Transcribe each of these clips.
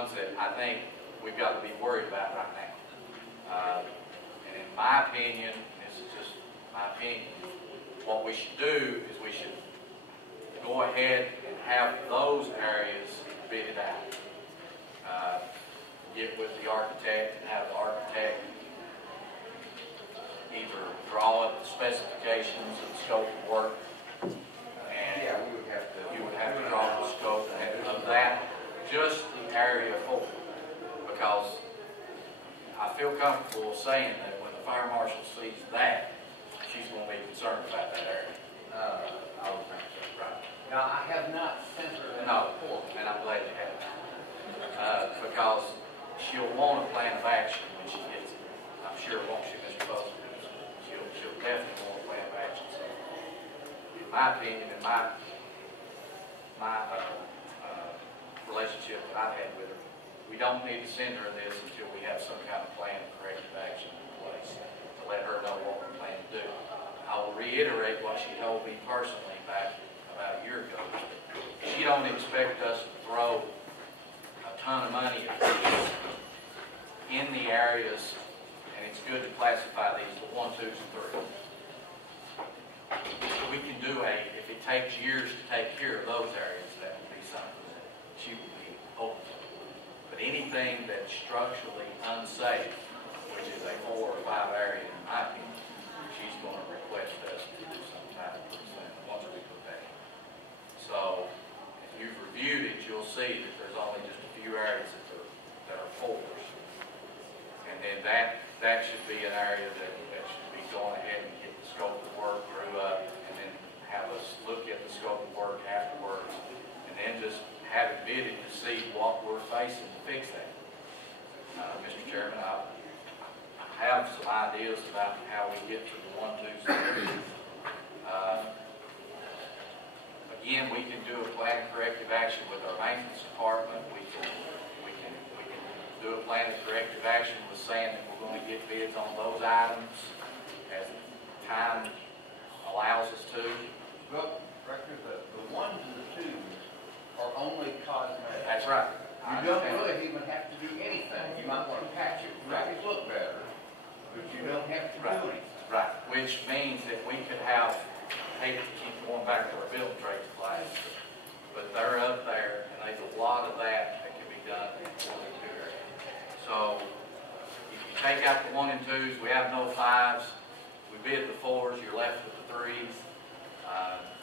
ones that I think we've got to be worried about right now. And in my opinion, this is just my opinion, what we should do is we should go ahead and have those areas bidded out. Get with the architect and have the architect either draw up the specifications and scope of work, and you would have to draw the scope of that, just the area 4, because I feel comfortable saying that when the fire marshal sees that, she's going to be concerned about that area. I would think so. Right. Now, I have not sent her that report. And I'm glad you have. Because she'll want a plan of action when she gets it. I'm sure, won't she, Mr. Buster? She'll definitely want a plan of action. So, in my opinion, in my relationship that I've had with her, we don't need to send her this until we have some kind of plan of corrective action in place to let her know what we plan to do. I will reiterate what she told me personally back about a year ago. She don't expect us to throw a ton of money at these in the areas, and it's good to classify these to 1, 2s, and 3s. We can do if it takes years to take care of those areas, that would be something that she would be open to. But anything that's structurally unsafe, which is a 4 or 5 area in my opinion, she's going to request us to do some type of percent once we put that in. So, if you've reviewed it, you'll see that there's only just a few areas that are 4s. And then that should be an area that should be going ahead and get the scope of work drew up, and then have us look at the scope of work afterwards, and then just have it bidded to see what we're facing to fix that. Mr. Chairman, I have some ideas about how we get to the 1, 2s, and 3s. Again, we can do a plan of corrective action with our maintenance department. We can do a plan of corrective action with saying that we're going to get bids on those items as time allows us to. Well, Director, the 1s and the 2s are only cosmetic. That's right. You don't really even have to do anything. You might want to patch it to make it look better, but you don't have to do anything. Right, which means that we could have, I hate to keep going back to our building trades class, but they're up there, and there's a lot of that can be done in 1 and 2 areas. So, if you take out the 1 and 2s, we have no 5s, we bid the 4s, you're left with the 3s.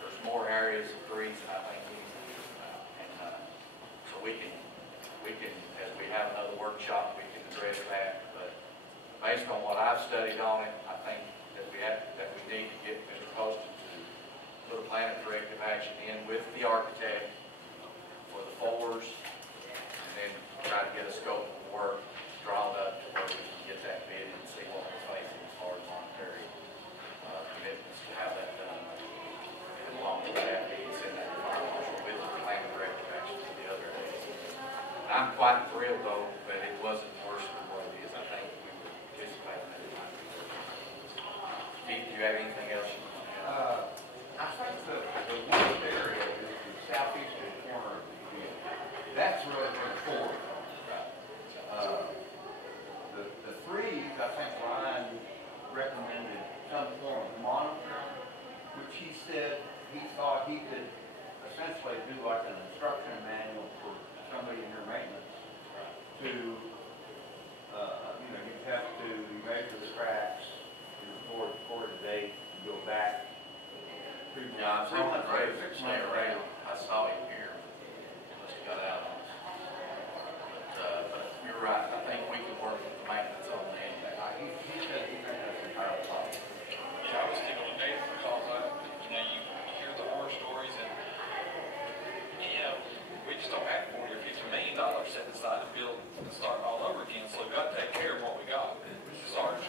There's more areas of 3s than I think we need to do about. And so we can, as we have another workshop, we can address that. But based on what I've studied on it, I think that we need to get Mr. Poston to put a plan of corrective action in with the architect for the 4s, and then try to get a scope of work drawn up to where we can get that bid and see what we're facing as far as monetary commitments to have that done. And along with that, we can send that to fire marshal with the plan of corrective action to the other areas. And I'm quite thrilled though that it wasn't worse than what it is. I think we were anticipating that it might be worse. Keith, do you have anything else you want to add? I think the worst area is the southeastern corner of the field. That's really where the 4s are. The 3s, I think Ryan recommended some form of monitoring, which he said he thought he could essentially do like an instruction manual for somebody in your maintenance to, you have to measure the cracks, you record a date, and go back. Yeah, I'm so afraid to stay around. I saw him here. Unless he got out on us. But you're right. I think we can work with the maintenance on that. He said he thinks that's entirely possible. Yeah, I was thinking of Dave because you hear the horror stories, and we just don't have $40 or $50 million set aside to build and start all over again. So we've got to take care of what we got. Sorry.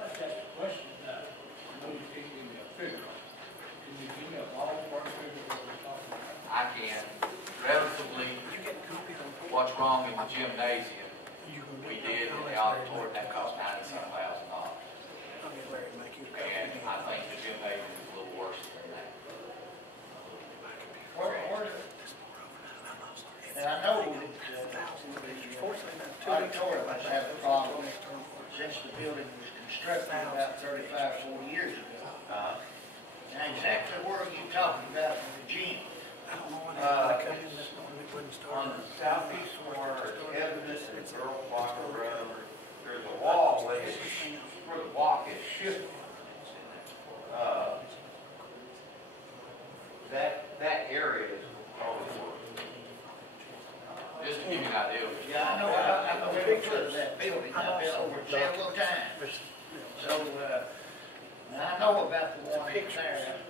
Let's ask a question. No, you can't give me a figure. Can you give me a ballpark figure of what we're talking about? I since the building was constructed about 35, 40 years ago. Uh, Now, exactly where are you talking about in the gym? On the southeast corner, it's evident in Earl Blocker Road, there's a wall where the block is shifted. That area is probably worse. Just to give you an idea. Yeah, I know every foot of that building, I've been over it several times. So, I know about the one in there.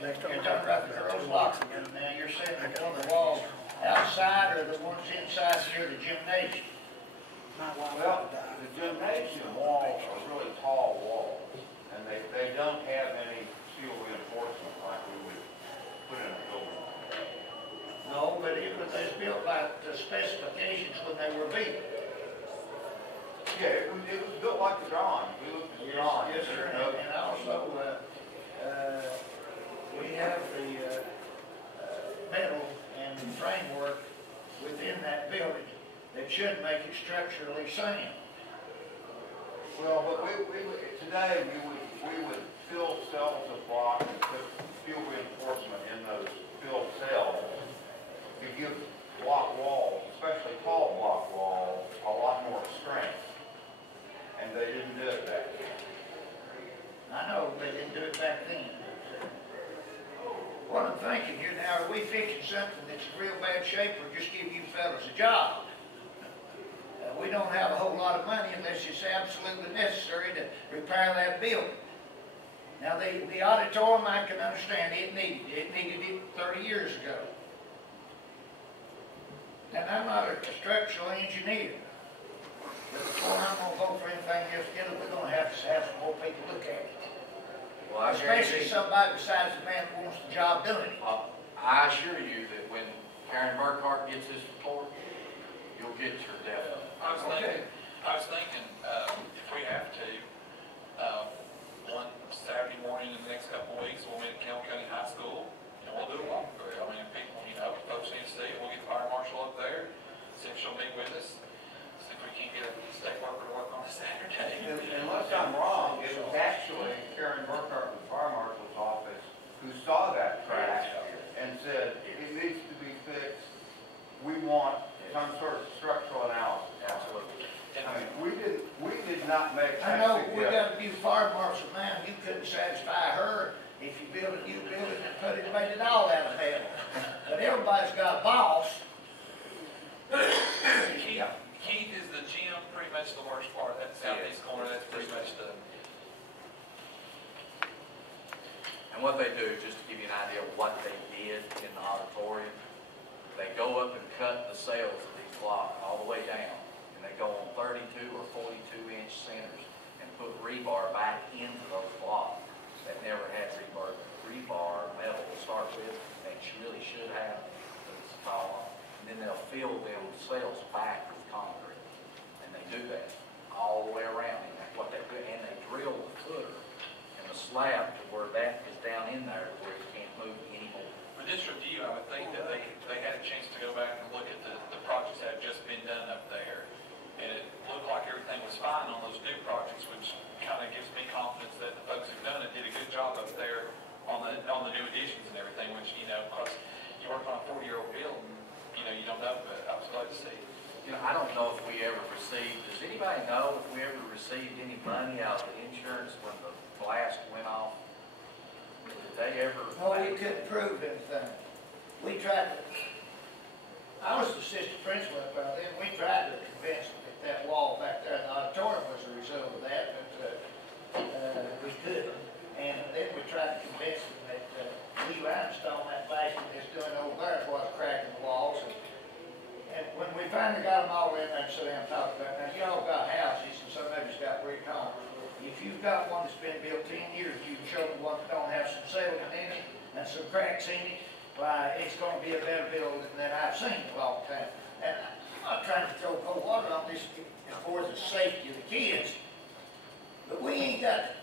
You're talking about the girls' locker room now, you're saying that one of the walls outside or the ones inside near the gymnasium? Well, the gymnasium walls are really tall walls, and they don't have any steel reinforcement like we would put in a building. No, but it was built like the specifications when they were built. Yeah, it was built like the drawing. We looked at the drawing. Yes, sir, and also, we have the metal and the framework within that building that should make it structurally sound. Well, but today we would fill cells of block and put steel reinforcement in those filled cells to give block walls, especially tall block walls, a lot more strength. And they didn't do it back then. I know they didn't do it back then. What I'm thinking here now, are we fixing something that's in real bad shape or just give you fellas a job? We don't have a whole lot of money unless it's absolutely necessary to repair that building. Now, the auditorium, I can understand it needed it 30 years ago. And I'm not a structural engineer. But before I'm going to vote for anything else, we're going to have some more people look at it. Well, I Especially guarantee- somebody besides the man who wants the job doing it. I assure you that when Karen Burkhart gets this report, you'll get your definite. I was thinking, if we have to, one Saturday morning in the next couple of weeks, we'll meet at Campbell County High School, and we'll do a walkthrough. I mean, if people, folks need to see it, we'll get the fire marshal up there, see if she'll meet with us, see if we can get a state worker to work on a Saturday. Unless I'm wrong, it was actually Karen Burkhart from the fire marshal's office who saw that crack and said, it needs to be fixed. We want some sort of structural analysis. Absolutely. I mean, we did not make I that know we suggestion. got a new fire marshal now, you couldn't satisfy her if you built a new building and made it all out of metal. But everybody's got a boss. Keith, is the gym pretty much the worst part? That southeast corner, that's pretty much the. And what they do, just to give you an idea of what they did in the auditorium, they go up and cut the sails of these blocks all the way down, and they go on 32 or 42-inch centers and put rebar back into those blocks that never had rebar metal to start with. They really should have, but it's tall. And then they'll fill them sails back with concrete, and they do that all the way around. And that's what they do, and they drill the footer and the slab to where that is down in there where it can't move anymore. For this review, I would think that they had a chance to go back and look at the projects that have just been done up there. And it looked like everything was fine on those new projects, which kind of gives me confidence that the folks who've done it did a good job up there on the new additions and everything, which, because you work on a 40-year-old building, you don't know, but I was glad to see. I don't know if we ever received, does anybody know if we ever received any money out of the insurance when the blast went off? Did they ever? No, we couldn't prove anything. We tried to, I was the assistant principal up there then, we tried to convince them that that wall back there in the auditorium was a result of that, but we couldn't. And then we tried to convince them that Lee Rhinestone, that bashing that's doing over there, was cracking the walls. And when we finally got them all in there and sat down and talked about it, now you all got houses and some of you's got brick homes. If you've got one that's been built 10 years, you can show me one that don't have some settlement in it and some cracks in it, why, it's gonna be a better building than I've seen in a long time. And I'm not trying to throw cold water on this for the safety of the kids, but we ain't got,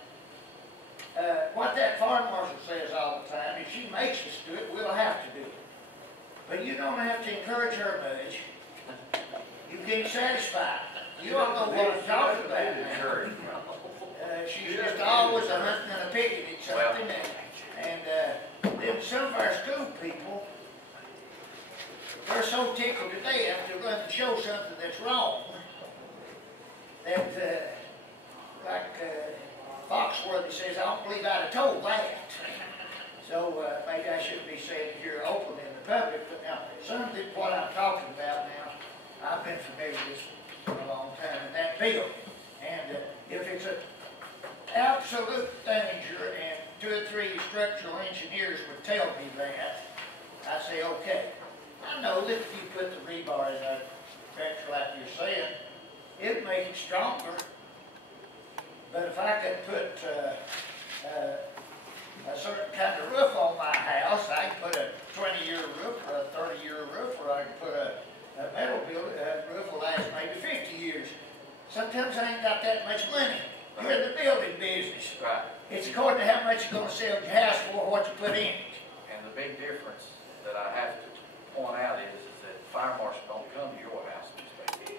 what that fire marshal says all the time, if she makes us do it, we'll have to do it. But you don't have to encourage her much. You can't satisfy. You all know what I'm talking about now. She's just always a hunting and a picking at something, and then some of our school people, they're so tickled to death to run and show something that's wrong, that, Foxworthy says, I don't believe I'd have told that. So, maybe I shouldn't be saying it here openly in the public, but now, some of what I'm talking about now, I've been familiar with this for a long time in that building. And if it's an absolute danger and 2 or 3 structural engineers would tell me that, I say, okay. I know that if you put the rebar in a structure like you're saying, it'd make it stronger. But if I could put a certain kind of roof on my house, I can put a 20-year roof or a 30-year roof, or I can put a metal roof will last maybe 50 years. Sometimes I ain't got that much money. You're in the building business. Right. It's according to how much you're going to sell your house for, what you put in it. And the big difference that I have to point out is that fire marshal don't come to your house to inspect it.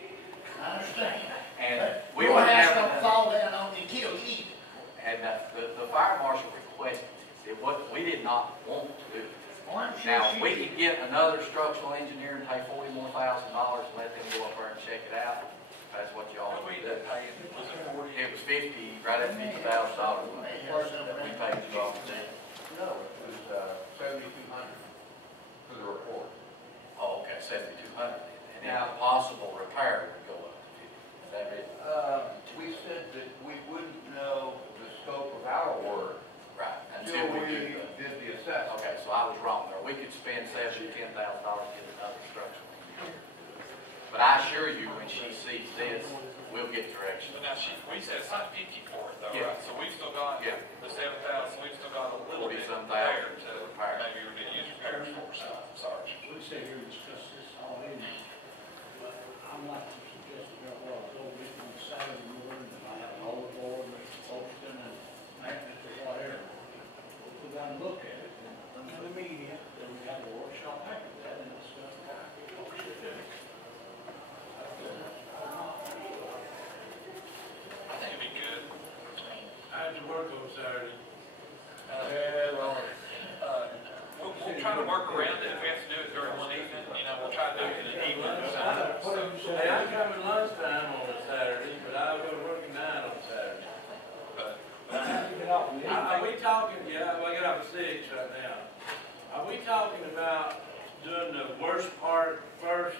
I understand. And But we your wouldn't house have don't fall down on you and kill you either. And the fire marshal requested it. We did not want to do it. Well, I'm sure Now, she we did. could get another structural engineer and pay $40,000 more and let them go up there and check it out. That's what y'all What we do. ended up paying, was it 40? It was 50, right at $50,000 that we paid you off then. No, it was, 7,200 for the report. Oh, okay, 7,200. And then Now- the possible repair would go up to 50. Is that it? We said that we wouldn't know the scope of our work Right, until until we we do the. did the assessment. Okay, so I was wrong there. We could spend $7,000 to $10,000 to get another structural engineer. But I assure you, when she sees this, we'll get direction. But now we said it's not 50 for it though, Yeah. right? So we've still got Yeah. the 7,000, we've still got a little bit 40-some there thousand to to repair. maybe we didn't use repairs for, so, Sarge. We sit here and discuss this all evening, but I'm like to suggest that while I was over this on Saturday morning, and I have all the board, Mr. Folkestone and maintenance or whatever, we'll go down and look at it, and bring to the media, then we have a workshop after that, and discuss what we should do. I think it'd be good. How'd you work on Saturday? We'll try to work around it. If we have to do it during one evening, we'll try to do it in an evening or something. Hey, I'm coming lunchtime on a Saturday, but I'll go to work at 9 on Saturday. But Are we talking, yeah, I get off at 6 right now. Are we talking about doing the worst part first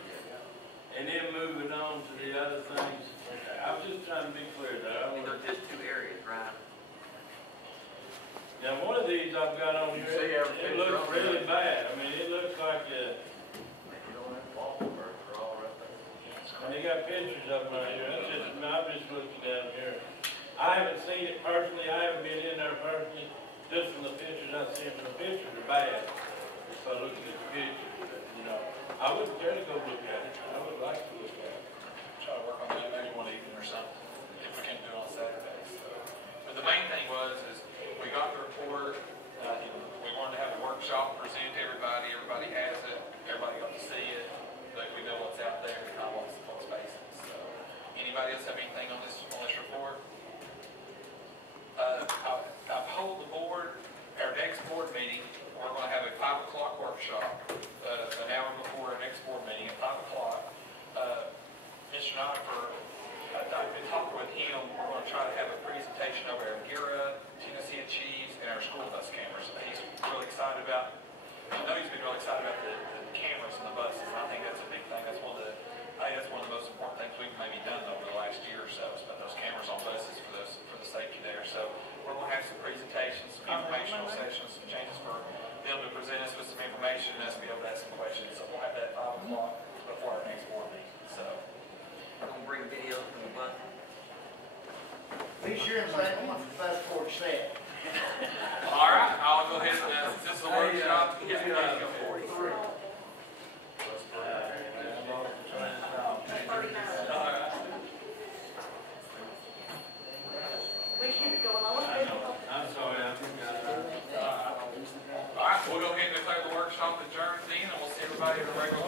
and then moving on to the other things? Okay, I was just trying to be clear there. There's just 2 areas, right? Now, one of these I've got on You here, see everything it looks from really there? bad. I mean, it looks like, You don't have to walk over, they're all right there. and they got pictures of them right here. I'm just looking down here. I haven't seen it personally, I haven't been in there personally, just from the pictures I've seen. The pictures are bad. So looking at the pictures, but, I wouldn't care to go look at it. I would like to look at it. try to work on that maybe one evening or something, if we can do it on Saturdays. So. But the main thing is we got the report, we wanted to have a workshop, present to everybody, everybody has it, everybody got to see it, but we know what's out there, we know what's facing. So, anybody else have anything on this report? I've told the board, our next board meeting, we're going to have a 5 o'clock workshop, an hour before our next board meeting at 5 o'clock. Mr. Knopper, I've been talking with him, we're going to try to have a presentation over our GERA, Tennessee Cheese, and our school bus cameras. He's really excited about, I know he's been really excited about the cameras and the buses, and I think that's a big thing. I think that's one of the most important things we've maybe done over the last year or so, is put those cameras on buses for the safety there. So we're going to have some presentations, some informational sessions, some changes for them to present us with some information and us to be able to ask some questions. So we'll have that at 5 o'clock before our next board meeting. So. We're gonna bring videos from the bus. Be sure and bring one from bus 47. All right, I'll go ahead and, since this is a workshop, yeah, there you go. 43. We keep it going on. I'm sorry, I think All right, we'll go ahead and declare the workshop adjourned then, and we'll see everybody at a regular